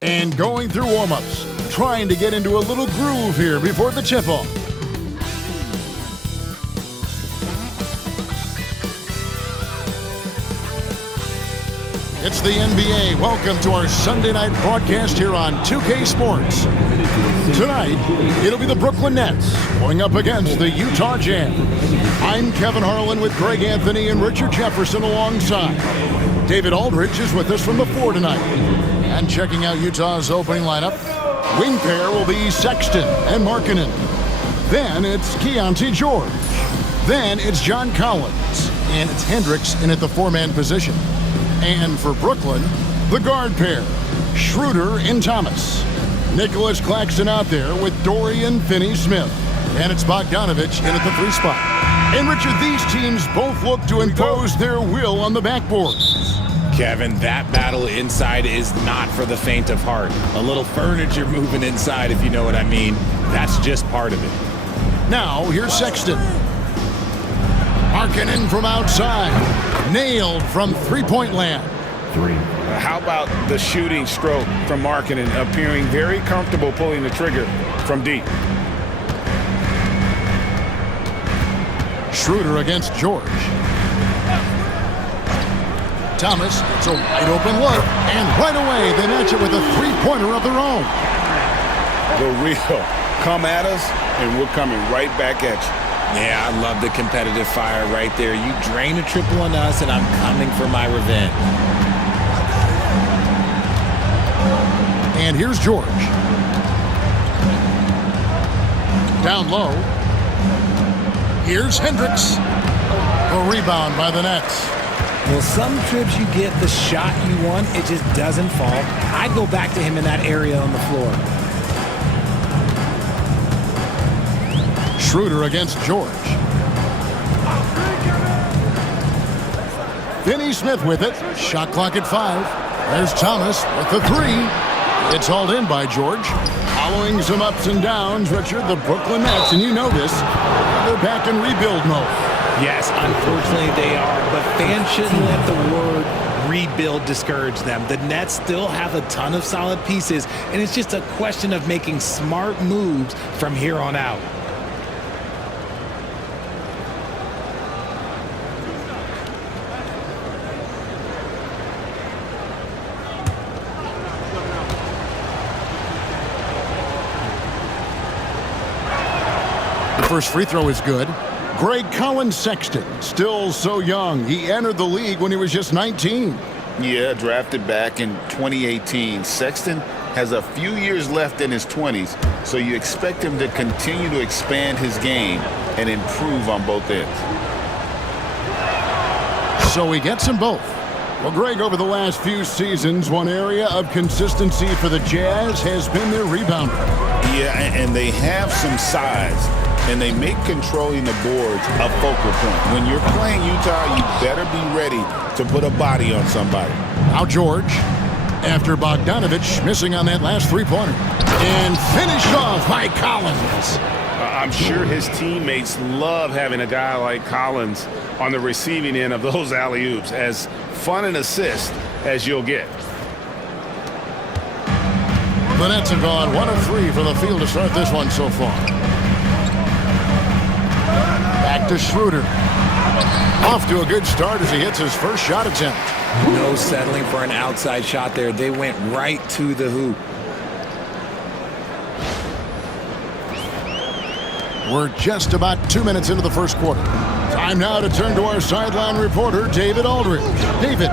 And going through warm-ups, trying to get into a little groove here before the tip-off. It's the NBA. Welcome to our Sunday night broadcast here on 2K Sports. Tonight, it'll be the Brooklyn Nets going up against the Utah Jazz. I'm Kevin Harlan with Greg Anthony and Richard Jefferson alongside. David Aldridge is with us from the floor tonight. And checking out Utah's opening lineup, wing pair will be Sexton and Markkanen. Then it's Keontae George. Then it's John Collins. And it's Hendricks in at the four-man position. And for Brooklyn, the guard pair, Schroeder and Thomas. Nicholas Claxton out there with Dorian Finney-Smith. And it's Bogdanovich in at the three spot. And Richard, these teams both look to impose their will on the backboard. Kevin, that battle inside is not for the faint of heart. A little furniture moving inside, if you know what I mean. That's just part of it. Now, here's Sexton. Markkanen from outside. Nailed from three-point land. How about the shooting stroke from Markkanen, appearing very comfortable pulling the trigger from deep. Schroeder against George. Thomas, it's a wide open look, and right away they match it with a three-pointer of their own. The real come at us, and we're coming right back at you. Yeah, I love the competitive fire right there. You drain a triple on us, and I'm coming for my revenge. And here's George. Down low. Here's Hendricks. A rebound by the Nets. Well, some trips you get the shot you want, it just doesn't fall. I'd go back to him in that area on the floor. Schroeder against George. Finney-Smith with it. Shot clock at 5. There's Thomas with the three. It's hauled in by George. Following some ups and downs, Richard, the Brooklyn Nets, and you know this, they're back in rebuild mode. Yes, unfortunately they are, but fans shouldn't let the word rebuild discourage them. The Nets still have a ton of solid pieces, and it's just a question of making smart moves from here on out. The first free throw is good. Greg Collins Sexton, still so young. He entered the league when he was just 19. Yeah, drafted back in 2018. Sexton has a few years left in his 20s, so you expect him to continue to expand his game and improve on both ends. So he gets them both. Well, Greg, over the last few seasons, one area of consistency for the Jazz has been their rebounder. Yeah, and they have some size. And they make controlling the boards a focal point. When you're playing Utah, you better be ready to put a body on somebody. Now George, after Bogdanovich missing on that last three-pointer. And finished off by Collins. I'm sure his teammates love having a guy like Collins on the receiving end of those alley-oops. As fun an assist as you'll get. The Nets have gone 1 of 3 from the field to start this one so far. Back to Schroeder. Off to a good start as he hits his first shot attempt. No settling for an outside shot there. They went right to the hoop. We're just about 2 minutes into the first quarter. Time now to turn to our sideline reporter, David Aldridge. David.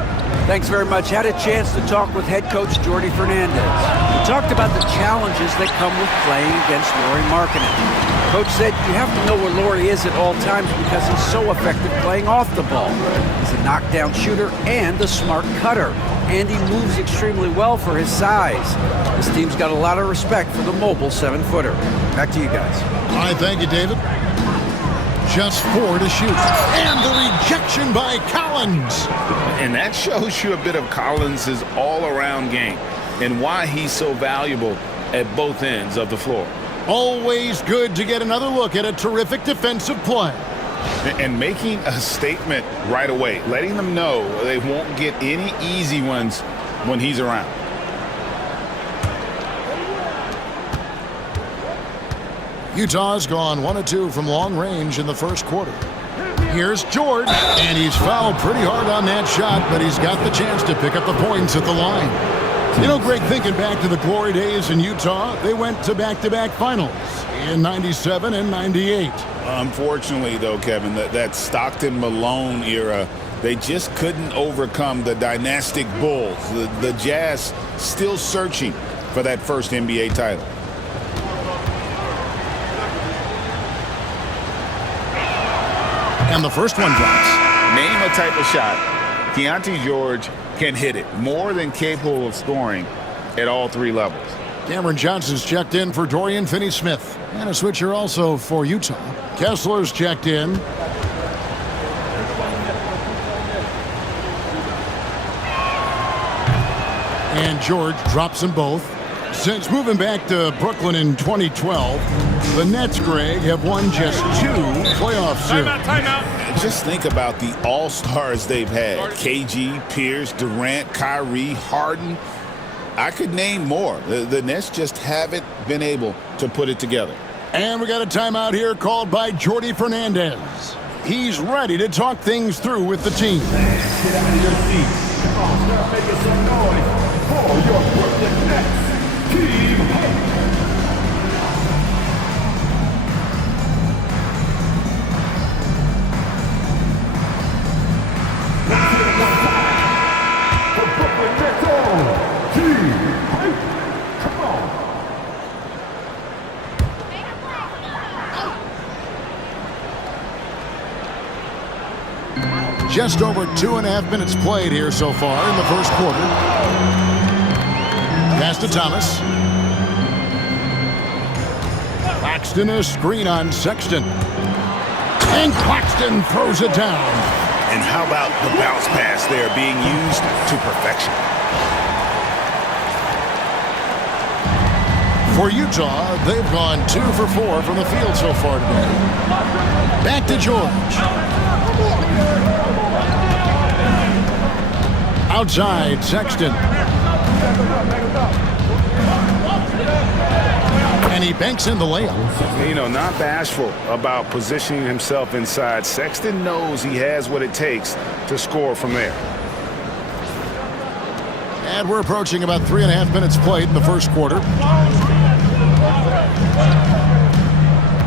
Thanks very much. Had a chance to talk with head coach Jordi Fernandez. We talked about the challenges that come with playing against Lauri Markkanen. Coach said you have to know where Lauri is at all times because he's so effective playing off the ball. He's a knockdown shooter and a smart cutter. And he moves extremely well for his size. This team's got a lot of respect for the mobile 7-footer. Back to you guys. All right, thank you, David. Just 4 to shoot. And the rejection by Collins. And that shows you a bit of Collins' all-around game and why he's so valuable at both ends of the floor. Always good to get another look at a terrific defensive play. And making a statement right away, letting them know they won't get any easy ones when he's around. Utah's gone 1 of 2 from long range in the first quarter. Here's George, and he's fouled pretty hard on that shot, but he's got the chance to pick up the points at the line. You know, Greg, thinking back to the glory days in Utah, they went to back-to-back finals in 97 and 98. Unfortunately, though, Kevin, that Stockton-Malone era, they just couldn't overcome the dynastic Bulls. The Jazz still searching for that first NBA title. And the first one drops. Name a type of shot Keontae George can hit it, more than capable of scoring at all 3 levels. Cameron Johnson's checked in for Dorian Finney-Smith. And a switcher also for Utah. Kessler's checked in. And George drops them both. Since moving back to Brooklyn in 2012, the Nets, Greg, have won just 2 playoff series. Timeout. Just think about the all-stars they've had. KG, Pierce, Durant, Kyrie, Harden. I could name more. The Nets just haven't been able to put it together. And we got a timeout here called by Jordi Fernandez. He's ready to talk things through with the team. Get out of your seats. Come on, start making some noise for your Brooklyn Nets. Team Hope. Just over 2.5 minutes played here so far in the first quarter. Pass to Thomas. Claxton, a screen on Sexton. And Claxton throws it down. And how about the bounce pass there being used to perfection? For Utah, they've gone 2 for 4 from the field so far today. Back to George. Outside, Sexton. And he banks in the layup. You know, not bashful about positioning himself inside. Sexton knows he has what it takes to score from there. And we're approaching about 3.5 minutes played in the first quarter.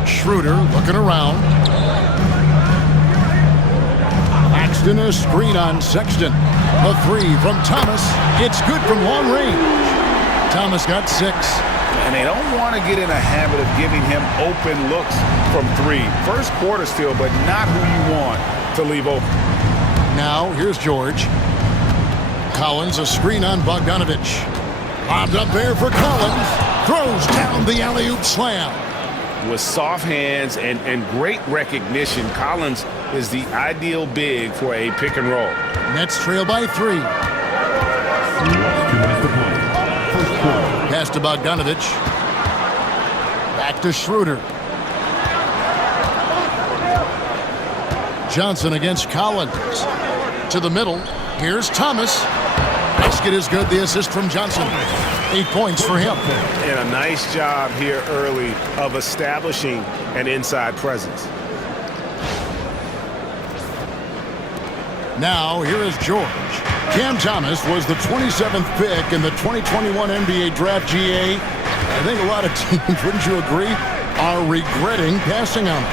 Schroeder looking around. Claxton, a screen on Sexton. A 3 from Thomas. It's good from long range. Thomas got 6. And they don't want to get in a habit of giving him open looks from 3. First quarter still, but not who you want to leave open. Now, here's George. Collins, a screen on Bogdanovich. Lobbed up there for Collins. Throws down the alley-oop slam. With soft hands and great recognition, Collins is the ideal big for a pick and roll. Nets trail by 3. Pass to Bogdanovich. Back to Schroeder. Johnson against Collins. To the middle. Here's Thomas. Basket is good. The assist from Johnson. 8 points for him. And a nice job here early of establishing an inside presence. Now, here is George. Cam Thomas was the 27th pick in the 2021 NBA Draft. GA. I think a lot of teams, wouldn't you agree, are regretting passing on him.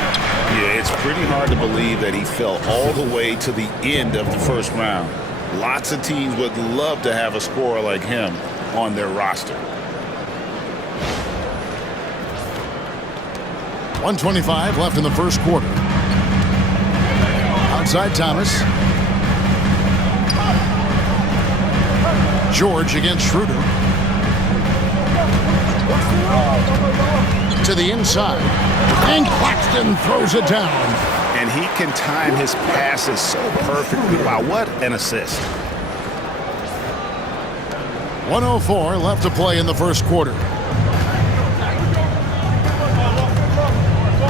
Yeah, it's pretty hard to believe that he fell all the way to the end of the first round. Lots of teams would love to have a scorer like him on their roster. 1:25 left in the first quarter. Outside Thomas. George against Schroeder. To the inside. And Claxton throws it down. And he can time his passes so perfectly. Wow, what an assist. 1:04 left to play in the first quarter.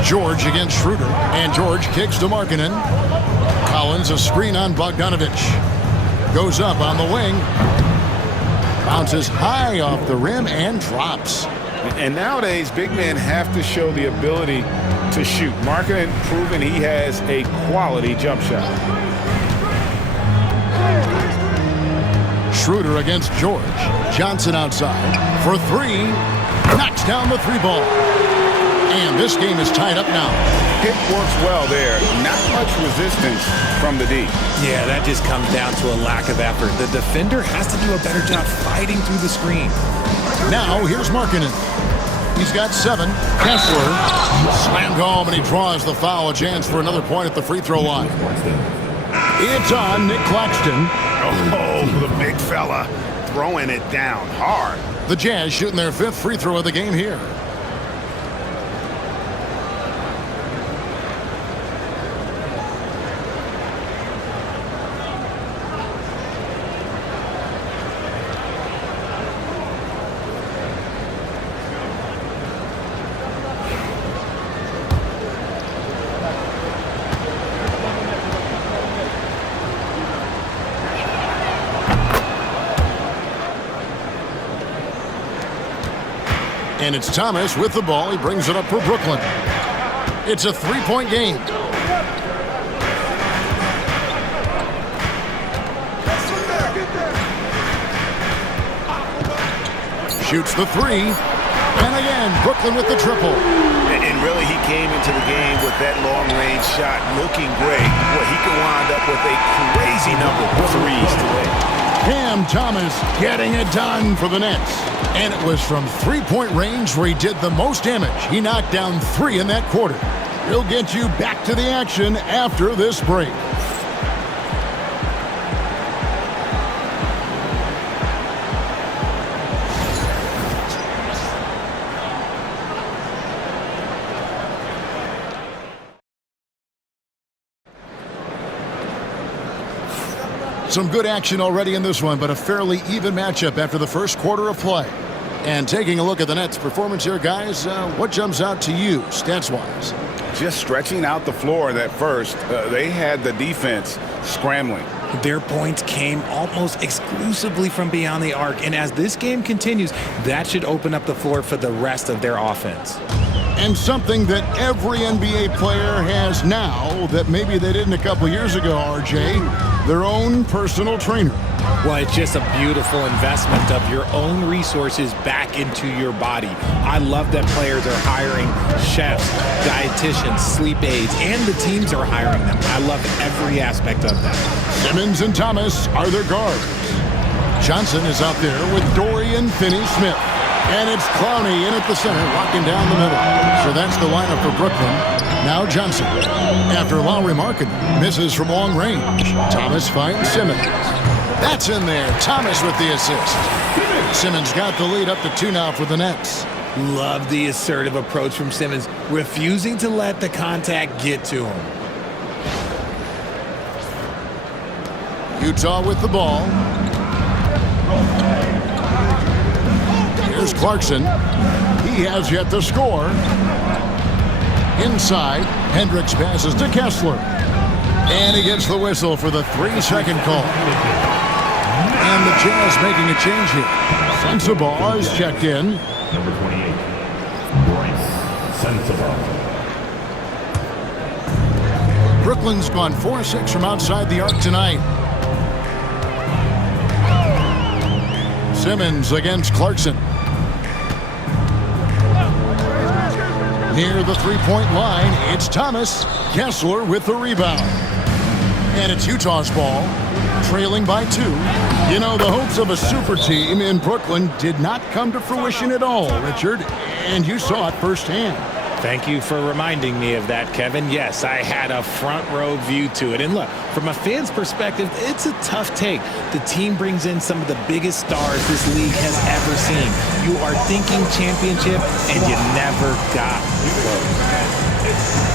George against Schroeder. And George kicks to Markkanen. Collins, a screen on Bogdanovich. Goes up on the wing. Bounces high off the rim and drops. And nowadays, big men have to show the ability to shoot. Markkanen proving he has a quality jump shot. Schroeder against George. Johnson outside for three. Knocks down the three ball. And this game is tied up now. It works well there. Not much resistance from the D. Yeah, that just comes down to a lack of effort. The defender has to do a better job fighting through the screen. Now here's Markkanen. He's got 7. Kessler slammed home, and he draws the foul. A chance for another point at the free throw line. It's on Nick Claxton. Oh, the big fella throwing it down hard. The Jazz shooting their 5th free throw of the game here. And it's Thomas with the ball. He brings it up for Brooklyn. It's a 3-point game. Shoots the 3. And again, Brooklyn with the triple. And really, he came into the game with that long-range shot looking great. Well, he could wind up with a crazy number of threes today. Cam Thomas getting it done for the Nets. And it was from 3-point range where he did the most damage. He knocked down 3 in that quarter. We'll get you back to the action after this break. Some good action already in this one, but a fairly even matchup after the first quarter of play. And taking a look at the Nets' performance here, guys, what jumps out to you, stats-wise? Just stretching out the floor that first. They had the defense scrambling. Their points came almost exclusively from beyond the arc. And as this game continues, that should open up the floor for the rest of their offense. And something that every NBA player has now that maybe they didn't a couple years ago, RJ, their own personal trainer. Well, it's just a beautiful investment of your own resources back into your body. I love that players are hiring chefs, dietitians, sleep aides, and the teams are hiring them. I love every aspect of that. Simmons and Thomas are their guards. Johnson is out there with Dorian Finney-Smith. And it's Clowney in at the center, locking down the middle. So that's the lineup for Brooklyn. Now Johnson. After Lauri Markkanen misses from long range, Thomas finds Simmons. That's in there. Thomas with the assist. Simmons got the lead up to 2 now for the Nets. Love the assertive approach from Simmons, refusing to let the contact get to him. Utah with the ball. Here's Clarkson. He has yet to score. Inside, Hendricks passes to Kessler. And he gets the whistle for the 3-second call. And the Jazz making a change here. Sensabaugh is checked in. Number 28, Bryce Sensabaugh. Brooklyn's gone 4-6 from outside the arc tonight. Simmons against Clarkson. Near the 3-point line, it's Thomas. Kessler with the rebound. And it's Utah's ball, trailing by 2. You know, the hopes of a super team in Brooklyn did not come to fruition at all, Richard, and you saw it firsthand. Thank you for reminding me of that, Kevin. Yes, I had a front row view to it. And look, from a fan's perspective, it's a tough take. The team brings in some of the biggest stars this league has ever seen. You are thinking championship, and you never got close.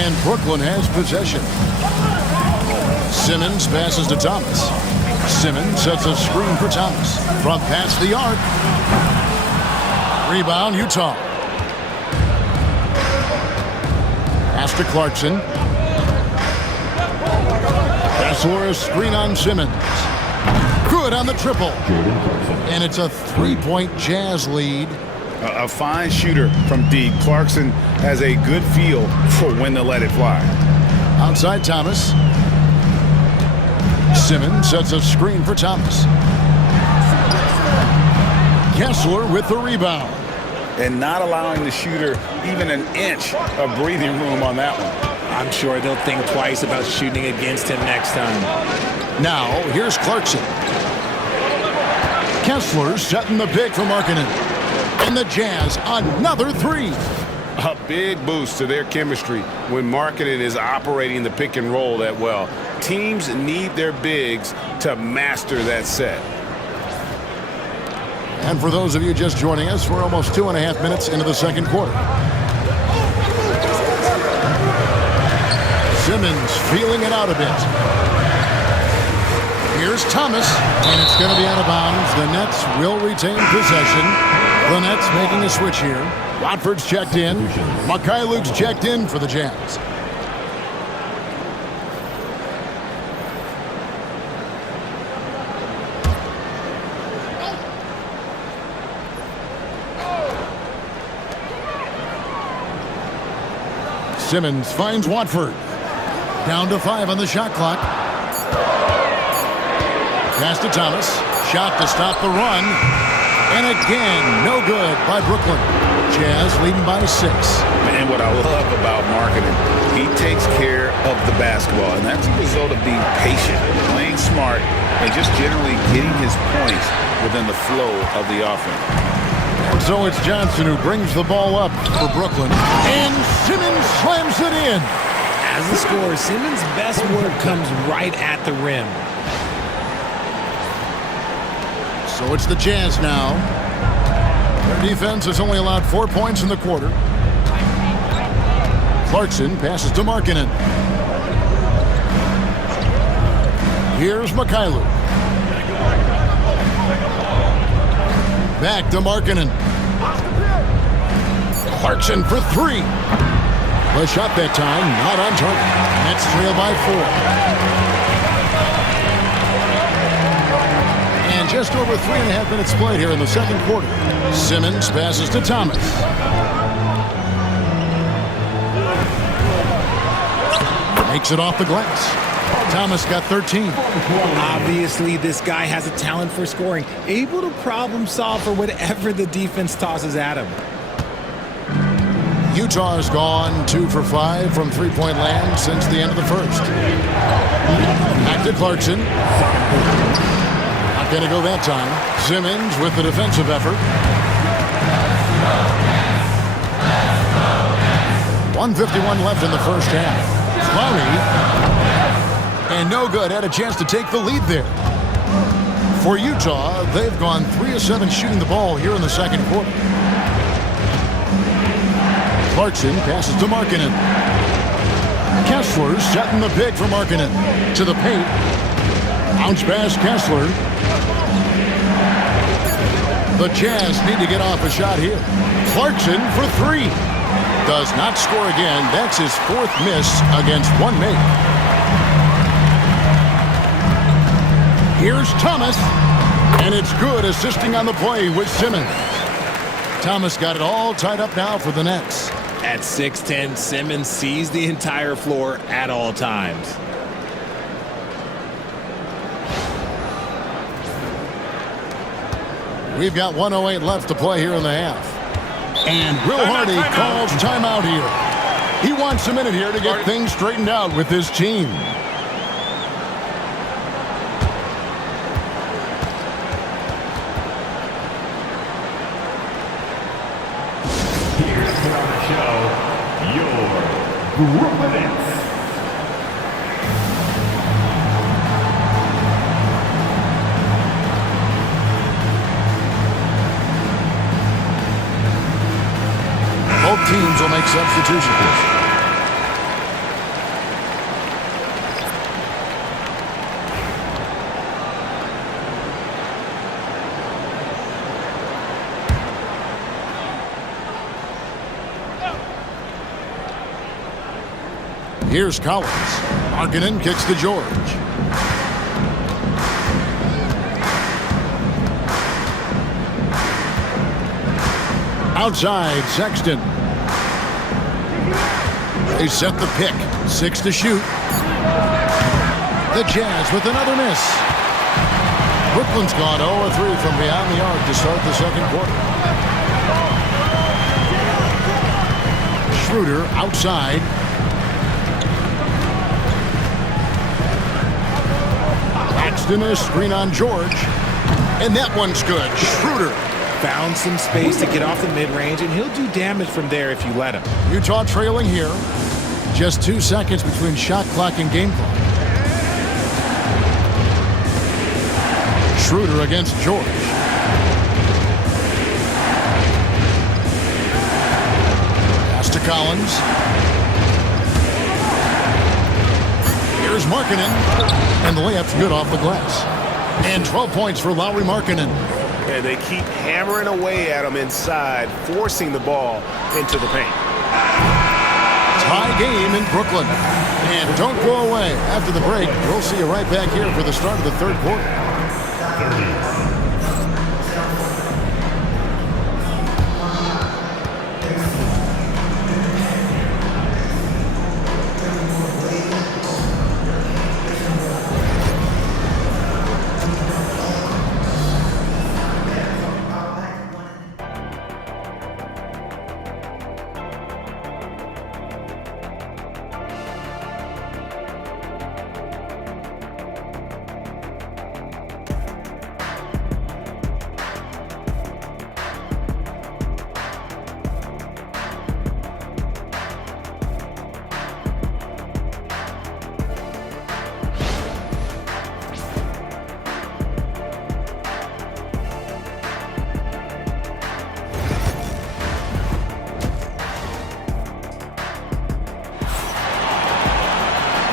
And Brooklyn has possession. Simmons passes to Thomas. Simmons sets a screen for Thomas. From past the arc. Rebound, Utah. Pass to Clarkson. Kessler, a screen on Simmons. Good on the triple. And it's a three-point Jazz lead. A fine shooter from D. Clarkson has a good feel for when to let it fly. Outside Thomas. Simmons sets a screen for Thomas. Kessler with the rebound. And not allowing the shooter even an inch of breathing room on that one. I'm sure they'll think twice about shooting against him next time. Now, here's Clarkson. Kessler setting the pick for Markkanen. And the Jazz, another three. A big boost to their chemistry when Markkanen is operating the pick and roll that well. Teams need their bigs to master that set. And for those of you just joining us, we're almost 2.5 minutes into the second quarter. Simmons feeling it out a bit. Here's Thomas, and it's going to be out of bounds. The Nets will retain possession. The Nets making a switch here. Watford's checked in. Mikhailuk's checked in for the Jazz. Simmons finds Watford. Down to 5 on the shot clock. Pass to Thomas. Shot to stop the run. And again, no good by Brooklyn. Jazz leading by 6. And what I love about Markkanen, he takes care of the basketball. And that's a result of being patient, playing smart, and just generally getting his points within the flow of the offense. And so it's Johnson who brings the ball up for Brooklyn. And Simmons slams it in. As the scorer, Simmons' best work comes right at the rim. So it's the Jazz now. Their defense has only allowed 4 points in the quarter. Clarkson passes to Markkanen. Here's Mikhailuk. Back to Markkanen. Clarkson for 3. The shot that time, not on target. Nets trail by 4. And just over 3.5 minutes played here in the second quarter. Simmons passes to Thomas. Makes it off the glass. Thomas got 13. Obviously, this guy has a talent for scoring, able to problem solve for whatever the defense tosses at him. Utah has gone 2 for 5 from three-point land since the end of the first. Back to Clarkson. Not going to go that time. Simmons with the defensive effort. 1:51 left in the first half. Clowney. And no good. Had a chance to take the lead there. For Utah, they've gone 3 of 7 shooting the ball here in the second quarter. Clarkson passes to Markkanen. Kessler setting the pick for Markkanen. To the paint. Bounce pass Kessler. The Jazz need to get off a shot here. Clarkson for 3. Does not score again. That's his 4th miss against one make. Here's Thomas. And it's good, assisting on the play with Simmons. Thomas got it all tied up now for the Nets. At 6'10", Simmons sees the entire floor at all times. We've got 1:08 left to play here in the half. And Will Hardy calls timeout here. He wants a minute here to get things straightened out with his team. Here's to our show, your Brooklyn Nets. Both teams will make substitutions. Here's Collins. Markkanen kicks to George. Outside, Sexton. They set the pick. 6 to shoot. The Jazz with another miss. Brooklyn's gone 0-3 from beyond the arc to start the second quarter. Schroeder outside. Paxton a screen on George. And that one's good. Schroeder. Found some space to get off the mid-range, and he'll do damage from there if you let him. Utah trailing here. Just 2 seconds between shot clock and game clock. Schroeder against George. Pass to Collins. Here's Markkanen. And the layup's good off the glass. And 12 points for Lauri Markkanen. And they keep hammering away at him inside, forcing the ball into the paint. Tie game in Brooklyn. And don't go away. After the break, we'll see you right back here for the start of the third quarter.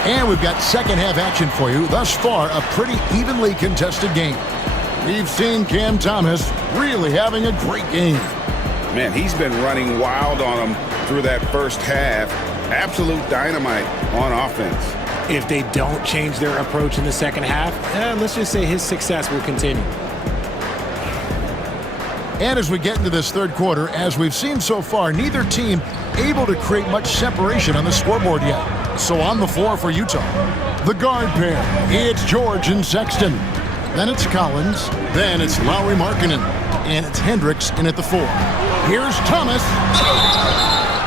And we've got second half action for you. Thus far, a pretty evenly contested game. We've seen Cam Thomas really having a great game. Man, he's been running wild on them through that first half. Absolute dynamite on offense. If they don't change their approach in the second half, let's just say his success will continue. And as we get into this third quarter, as we've seen so far, neither team able to create much separation on the scoreboard yet. So on the floor for Utah, the guard pair. It's George and Sexton. Then it's Collins. Then it's Lauri Markkanen. And it's Hendricks in at the 4. Here's Thomas.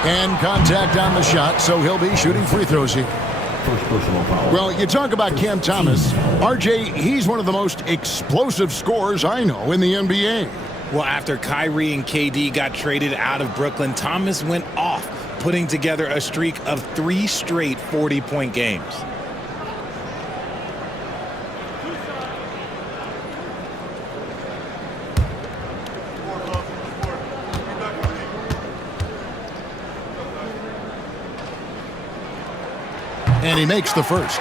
And contact on the shot, so he'll be shooting free throws here. Well, you talk about Cam Thomas. RJ, he's one of the most explosive scorers I know in the NBA. Well, after Kyrie and KD got traded out of Brooklyn, Thomas went off, putting together a streak of 3 straight 40-point games. And he makes the first.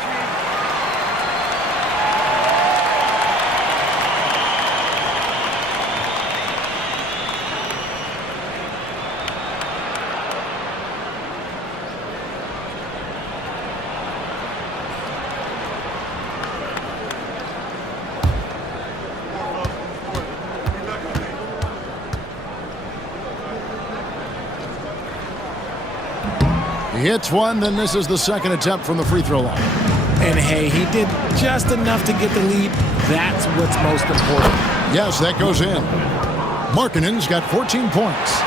He hits one, then this is the second attempt from the free throw line. And hey, he did just enough to get the lead. That's what's most important. Yes, that goes in. Markkanen's got 14 points.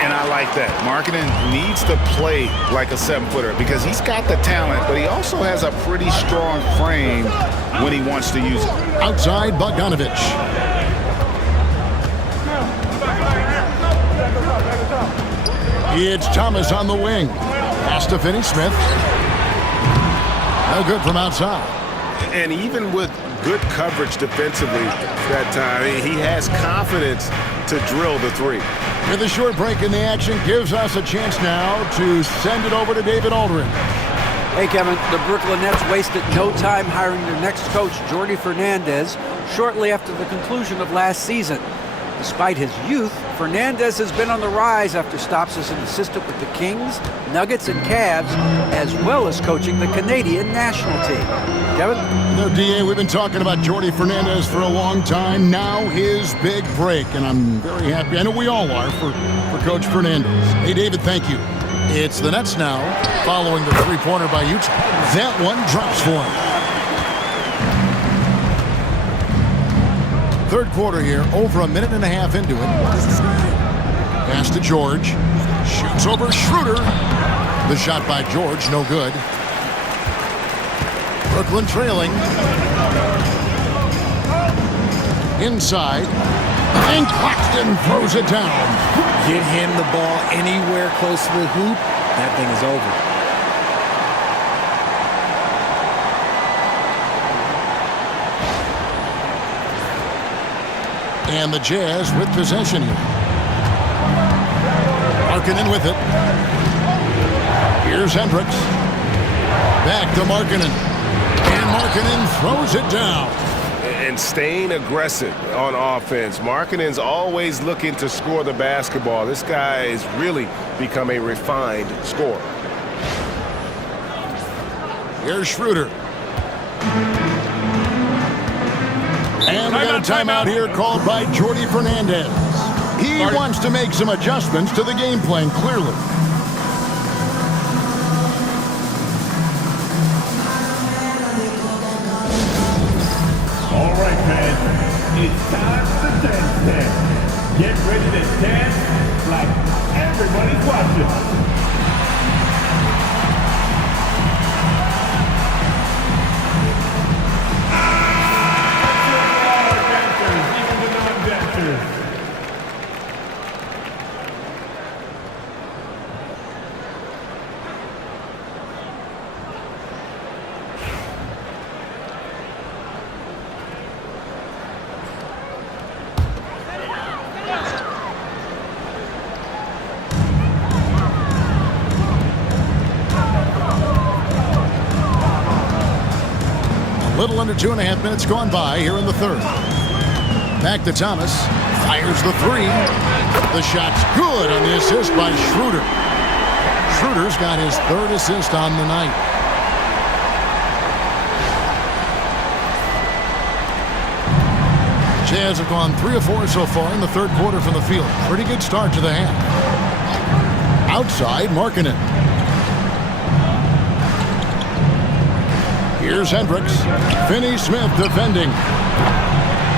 And I like that. Markkanen needs to play like a 7-footer because he's got the talent, but he also has a pretty strong frame when he wants to use it. Outside, Bogdanovich. It's Thomas on the wing. Pass to Finney-Smith. No good from outside. And even with good coverage defensively that time, he has confidence to drill the 3. With a short break in the action, gives us a chance now to send it over to David Aldridge. Hey, Kevin, the Brooklyn Nets wasted no time hiring their next coach, Jordi Fernandez, shortly after the conclusion of last season. Despite his youth, Fernandez has been on the rise after stops as an assistant with the Kings, Nuggets, and Cavs, as well as coaching the Canadian national team. Kevin? No, DA, we've been talking about Jordi Fernandez for a long time. Now his big break, and I'm very happy. I know we all are for Coach Fernandez. Hey, David, thank you. It's the Nets now, following the three-pointer by Utah. That one drops for him. Third quarter here, over a minute and a half into it. Pass to George. Shoots over Schroeder. The shot by George, no good. Brooklyn trailing. Inside. And Claxton throws it down. Get him the ball anywhere close to the hoop, that thing is over. And the Jazz with possession here. Markkanen with it. Here's Hendricks. Back to Markkanen. And Markkanen throws it down. And staying aggressive on offense. Markkanen's always looking to score the basketball. This guy has really become a refined scorer. Here's Schroeder. And we got a timeout here called by Jordi Fernandez. He wants to make some adjustments to the game plan, clearly. All right, fans, it's time to dance. Get ready to dance like everybody's watching. Little under 2.5 minutes gone by here in the third. Back to Thomas. Fires the three. The shot's good on the assist by Schroeder. Schroeder's got his third assist on the night. Jazz have gone 3 of 4 so far in the third quarter from the field. Pretty good start to the half. Outside, Markkanen. Here's Hendricks. Finney-Smith defending.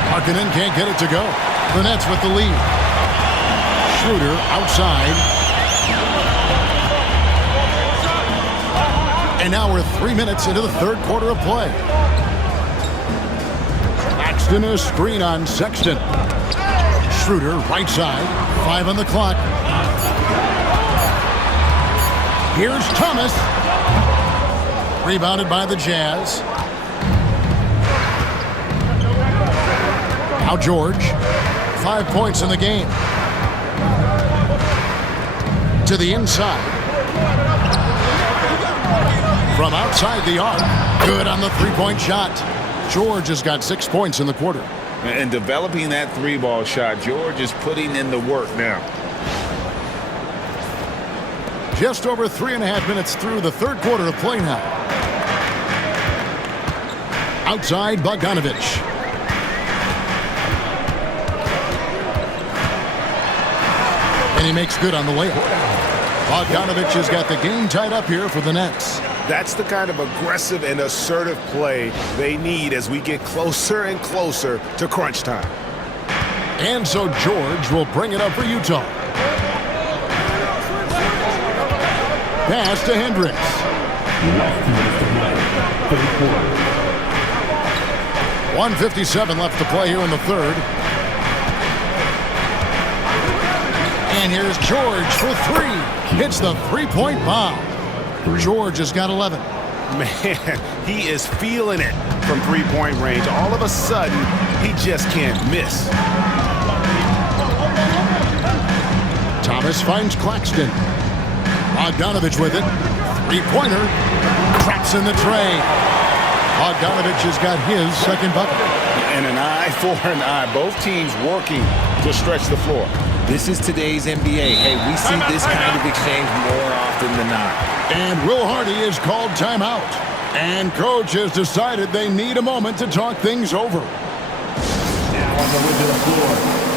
Markkanen can't get it to go. The Nets with the lead. Schroeder outside. And now we're 3 minutes into the third quarter of play. Claxton a screen on Sexton. Schroeder right side. 5 on the clock. Here's Thomas. Rebounded by the Jazz. Now George. 5 points in the game. To the inside. From outside the arc. Good on the three-point shot. George has got 6 points in the quarter. And developing that three-ball shot, George is putting in the work now. Just over 3.5 minutes through the third quarter of play now. Outside, Bogdanovich. And he makes good on the layup. Bogdanovich has got the game tied up here for the Nets. That's the kind of aggressive and assertive play they need as we get closer and closer to crunch time. And so George will bring it up for Utah. Pass to Hendricks. 1:57 left to play here in the third. And here's George for three. Hits the three-point bomb. George has got 11. Man, he is feeling it from three-point range. All of a sudden, he just can't miss. Thomas finds Claxton. Bogdanovich with it. Three-pointer. Traps in the tray. Bogdanovich has got his second bucket. And an eye for an eye. Both teams working to stretch the floor. This is today's NBA. Hey, we see this kind of exchange more often than not. And Will Hardy is called timeout. And coach has decided they need a moment to talk things over. Now on the way to the floor.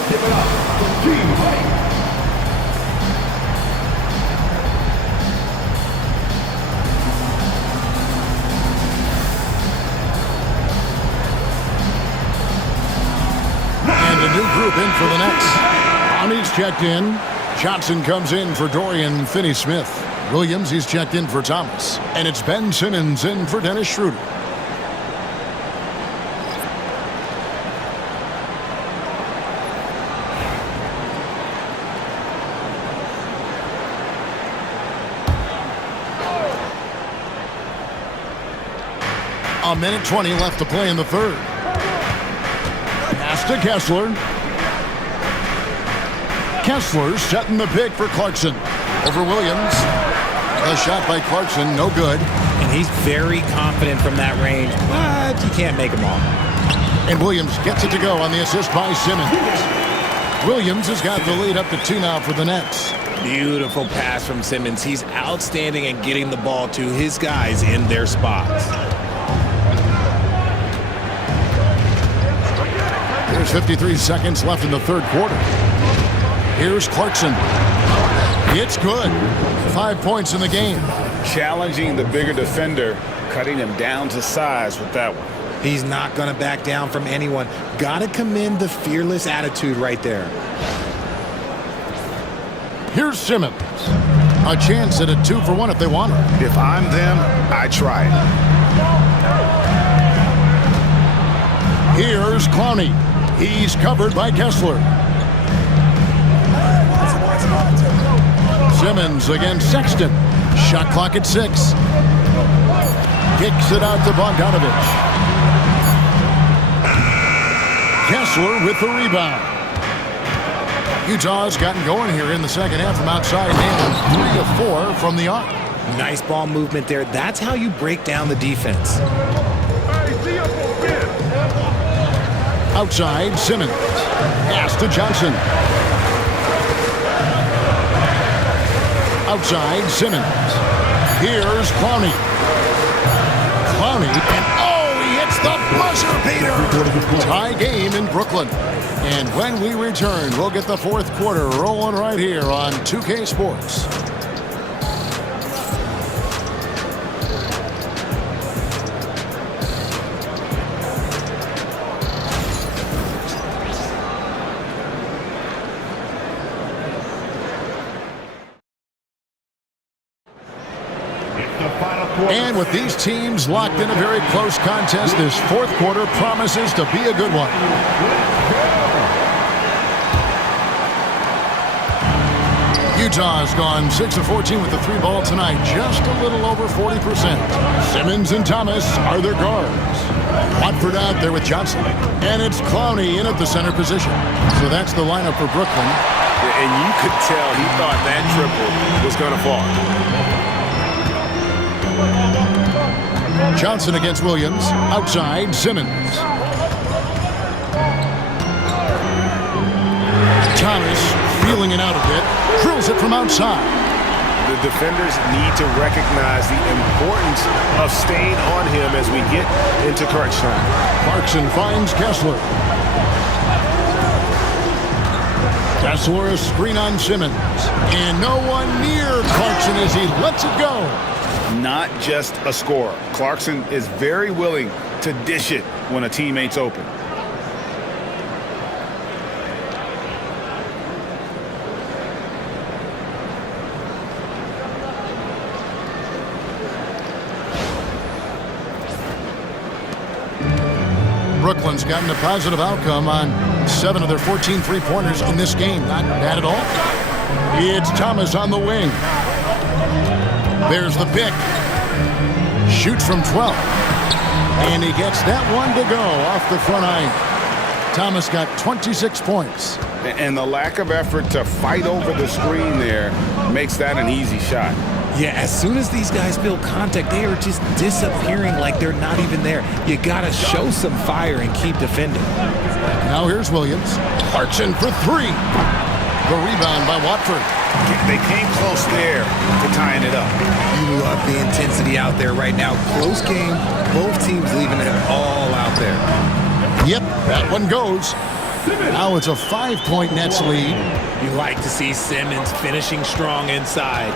Give it up for Team Height. And a new group in for the Nets. Downey's checked in. Johnson comes in for Dorian Finney-Smith. Williams, he's checked in for Thomas. And it's Ben Simmons in for Dennis Schroeder. A minute 20 left to play in the third. Pass to Kessler. Kessler setting the pick for Clarkson. Over Williams. A shot by Clarkson, no good. And he's very confident from that range, but you can't make him all. And Williams gets it to go on the assist by Simmons. Williams has got the lead up to 2 now for the Nets. Beautiful pass from Simmons. He's outstanding at getting the ball to his guys in their spots. There's 53 seconds left in the third quarter. Here's Clarkson. It's good. 5 points in the game. Challenging the bigger defender, cutting him down to size with that one. He's not going to back down from anyone. Got to commend the fearless attitude right there. Here's Simmons. A chance at a 2-for-1 if they want it. If I'm them, I try it. Here's Clowney. He's covered by Kessler. Simmons against Sexton. Shot clock at 6. Kicks it out to Bogdanovich. Kessler with the rebound. Utah's gotten going here in the second half from outside and 3 of 4 from the arc. Nice ball movement there. That's how you break down the defense. Outside, Simmons. Pass to Johnson. Outside, Simmons. Here's Clowney. Clowney, and oh, he hits the buzzer beater. Tie game in Brooklyn. And when we return, we'll get the fourth quarter rolling right here on 2K Sports. And with these teams locked in a very close contest, this fourth quarter promises to be a good one. Utah's gone 6 of 14 with the 3 ball tonight, just a little over 40%. Simmons and Thomas are their guards. Watford out there with Johnson. And it's Clowney in at the center position. So that's the lineup for Brooklyn. And you could tell he thought that triple was going to fall. Johnson against Williams. Outside, Simmons. Thomas feeling it out a bit. Drills it from outside. The defenders need to recognize the importance of staying on him as we get into crunch time. Clarkson finds Kessler. Kessler a screen on Simmons. And no one near Clarkson as he lets it go. Not just a scorer. Clarkson is very willing to dish it when a teammate's open. Brooklyn's gotten a positive outcome on 7 of their 14 three-pointers in this game. Not bad at all. It's Thomas on the wing. There's the pick. Shoots from 12. And he gets that one to go off the front iron. Thomas got 26 points. And the lack of effort to fight over the screen there makes that an easy shot. Yeah, as soon as these guys feel contact, they are just disappearing like they're not even there. You got to show some fire and keep defending. Now here's Williams. Clarkson for three. The rebound by Watford. They came close there to tying it up. You love the intensity out there right now. Close game. Both teams leaving it all out there. Yep, that one goes. Now it's a 5-point Nets lead. You like to see Simmons finishing strong inside.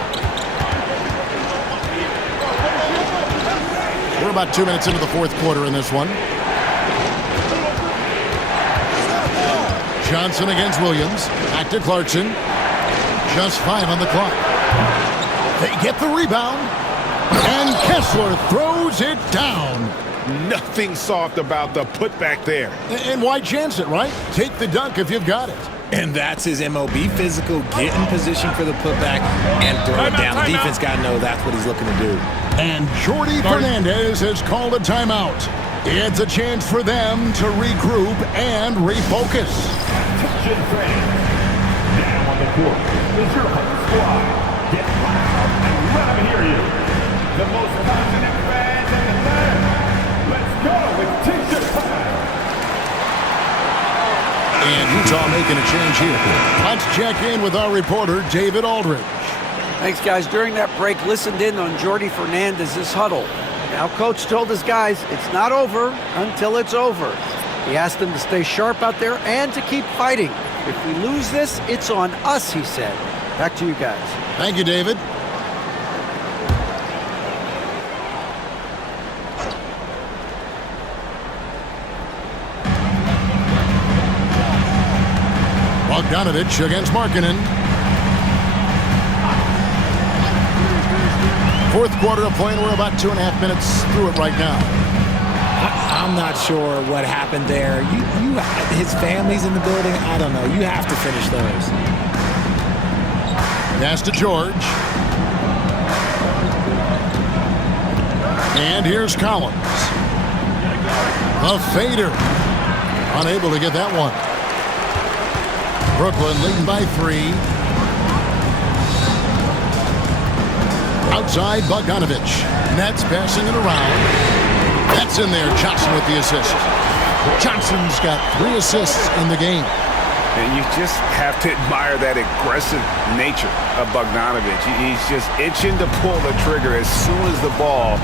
We're about 2 minutes into the fourth quarter in this one. Johnson against Williams. Back to Clarkson. Just 5 on the clock. They get the rebound. And Kessler throws it down. Nothing soft about the putback there. And why chance it, right? Take the dunk if you've got it. And that's his MOB physical. Get in position for the putback and throw it down. The defense got to know that's what he's looking to do. And Jordi Fernandez has called a timeout. It's a chance for them to regroup and refocus. Attention fans. Now on the court is your home squad. Get loud and let them hear you. The most passionate fans in the land. Let's go with T-shirt time. And Utah making a change here. Let's check in with our reporter, David Aldridge. Thanks, guys. During that break, listened in on Jordi Fernandez's huddle. Now, Coach told his guys it's not over until it's over. He asked them to stay sharp out there and to keep fighting. If we lose this, it's on us, he said. Back to you guys. Thank you, David. Bogdanovich against Markkanen. Fourth quarter of play, and we're about 2.5 minutes through it right now. I'm not sure what happened there. His family's in the building. I don't know. You have to finish those. Pass to George. And here's Collins. The fader. Unable to get that one. Brooklyn leading by 3. Outside Bogdanovich. Nets passing it around. That's in there. Johnson with the assist. Johnson's got 3 assists in the game. And you just have to admire that aggressive nature of Bogdanovich. He's just itching to pull the trigger as soon as the ball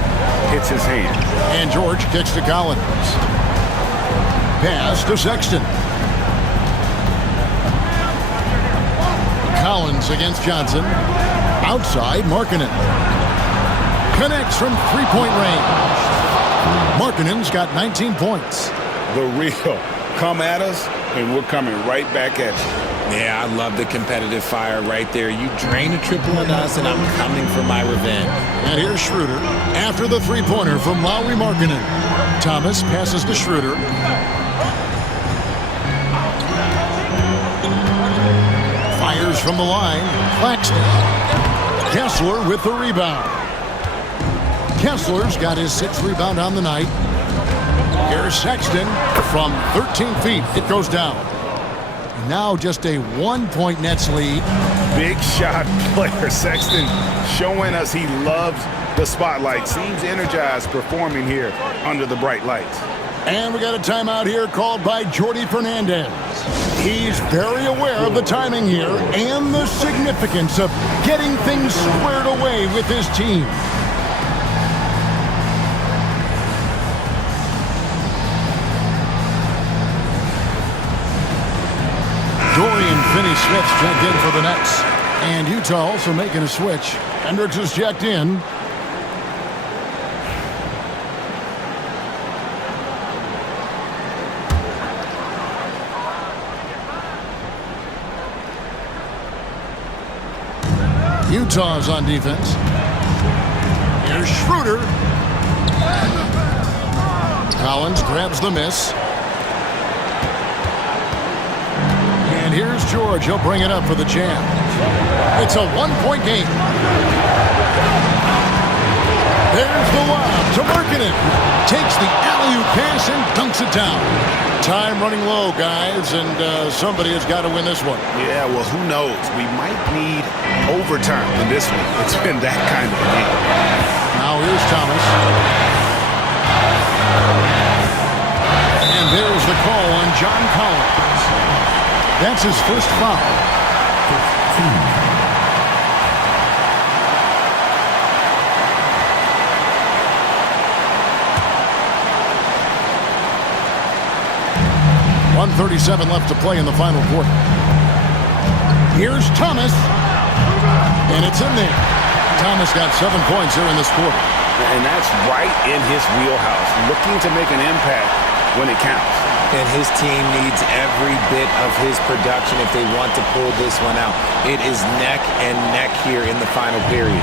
hits his hand. And George kicks to Collins. Pass to Sexton. Collins against Johnson. Outside, Markkanen. Connects from 3-point range. Markkanen's got 19 points. The real. Come at us, and we're coming right back at you. Yeah, I love the competitive fire right there. You drain a triple on us, and I'm coming for my revenge. And here's Schroeder after the three-pointer from Lauri Markkanen. Thomas passes to Schroeder. Fires from the line. Claxton. Kessler with the rebound. Kessler's got his 6th rebound on the night. Here's Sexton from 13 feet. It goes down. Now just a 1-point Nets lead. Big shot player Sexton showing us he loves the spotlight. Seems energized performing here under the bright lights. And we got a timeout here called by Jordi Fernandez. He's very aware of the timing here and the significance of getting things squared away with his team. Dorian Finney-Smith checked in for the Nets. And Utah also making a switch. Hendricks is checked in. Utah's on defense. Here's Schroeder. Collins grabs the miss. And here's George. He'll bring it up for the jam. It's a 1-point game. There's the lob to Markkanen. Takes the alley-oop pass and dunks it down. Time running low, guys, and somebody has got to win this one. Yeah, well, who knows? We might need overtime in this one. It's been that kind of a game. Now here's Thomas. And there's Here's the call on John Collins. That's his first foul. 1:37 left to play in the final quarter. Here's Thomas, and it's in there. Thomas got 7 points here in this quarter. And that's right in his wheelhouse, looking to make an impact when it counts. And his team needs every bit of his production if they want to pull this one out. It is neck and neck here in the final period.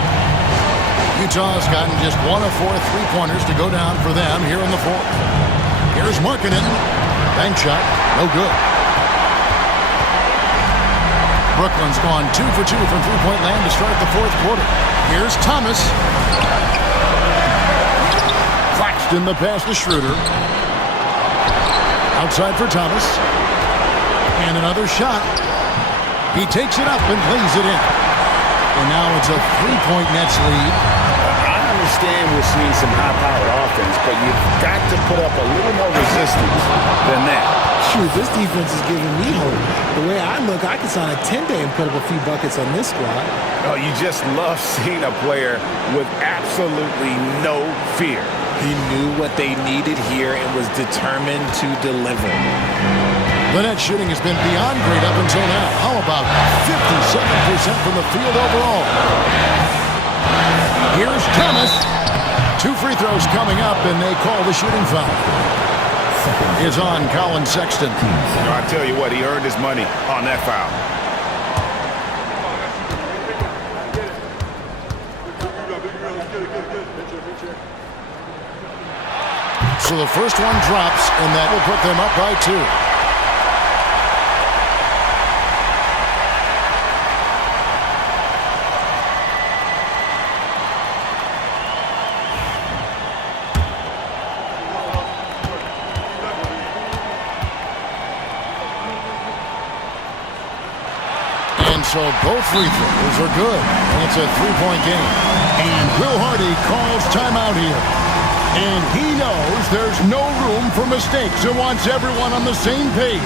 Utah's gotten just 1 of 4 3-pointers to go down for them here in the fourth. Here's Markkanen. Bank shot, no good. Brooklyn's gone 2 for 2 from three-point land to start the fourth quarter. Here's Thomas. Claxton the pass to Schroeder. Outside for Thomas. And another shot. He takes it up and plays it in. And now it's a 3-point Nets lead. I understand we're seeing some high-powered offense, but you've got to put up a little more resistance than that. Shoot, this defense is giving me hope. The way I look, I could sign a 10-day and put up a few buckets on this squad. Oh, you just love seeing a player with absolutely no fear. He knew what they needed here and was determined to deliver. The net shooting has been beyond great up until now. How about 57% from the field overall? Here's Thomas. 2 free throws coming up, and they call the shooting foul. Is on Colin Sexton. I tell you what, he earned his money on that foul. So the first one drops, and that will put them up by 2. So both free throws are good, and it's a 3-point game. And Will Hardy calls timeout here. And he knows there's no room for mistakes and wants everyone on the same page.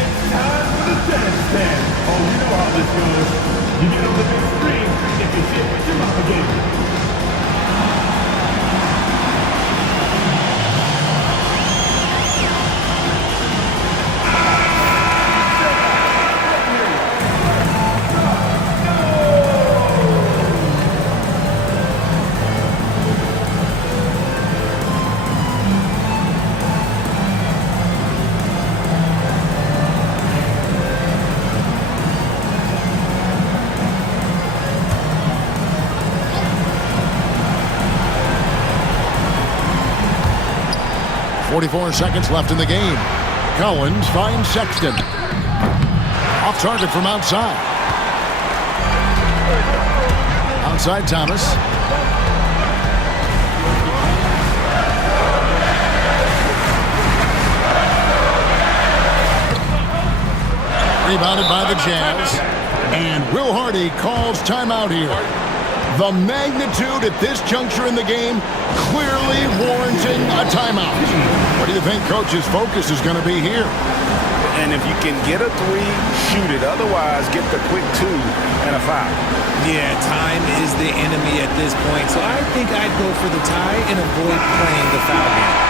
It's time for the dance stand. Oh, you know how this goes. You get on the big screen if you shit with your mouth again. .44 seconds left in the game. Collins finds Sexton. Off target from outside. Outside Thomas. Rebounded by the Jazz. And Will Hardy calls timeout here. The magnitude at this juncture in the game clearly warranting a timeout. What do you think Coach's focus is going to be here? And if you can get a 3, shoot it. Otherwise, get the quick 2 and a foul. Yeah, time is the enemy at this point. So I think I'd go for the tie and avoid playing the foul game.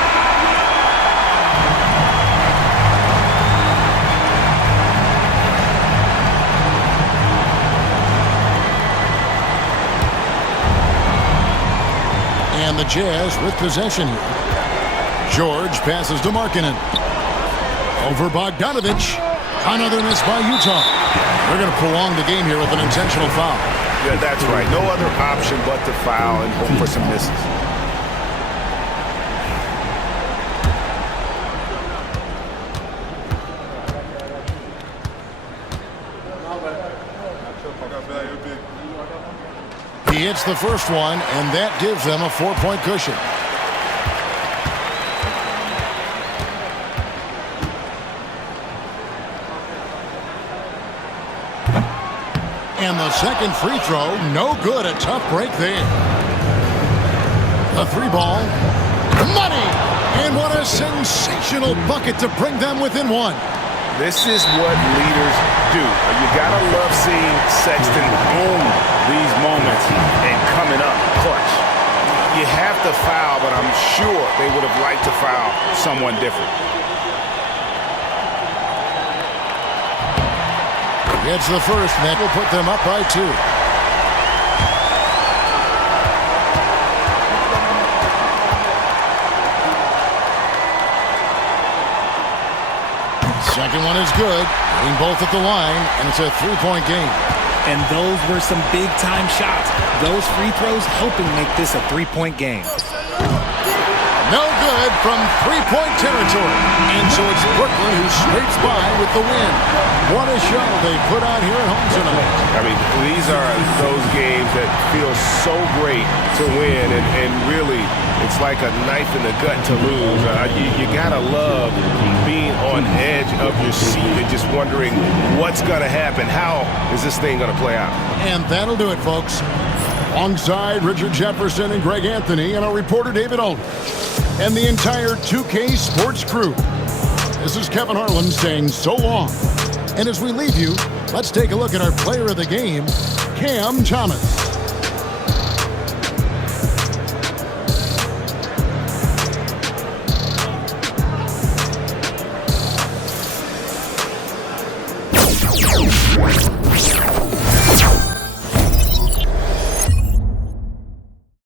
And the Jazz with possession here. George passes to Markkanen. Over Bogdanovich. Another miss by Utah. They're going to prolong the game here with an intentional foul. Yeah, that's right. No other option but to foul and hope for some misses. He hits the first one, and that gives them a 4-point cushion. And the second free throw, no good. A tough break there. The 3 ball. Money! And what a sensational bucket to bring them within one. This is what leaders do. You gotta love seeing Sexton own these moments and coming up clutch. You have to foul, but I'm sure they would have liked to foul someone different. Gets the first, and that will put them up by 2. Second one is good. Hitting both at the line, and it's a 3-point game. And those were some big-time shots. Those free throws helping make this a 3-point game. No good from 3-point territory. And so it's Brooklyn who scrapes by with the win. What a show they put on here at home tonight. I mean, these are those games that feel so great to win, and really, it's like a knife in the gut to lose. You gotta love being on edge of your seat and just wondering what's gonna happen. How is this thing gonna play out? And that'll do it, folks. Alongside Richard Jefferson and Greg Anthony and our reporter David Aldridge and the entire 2K Sports crew. This is Kevin Harlan saying so long. And as we leave you, let's take a look at our player of the game, Cam Thomas.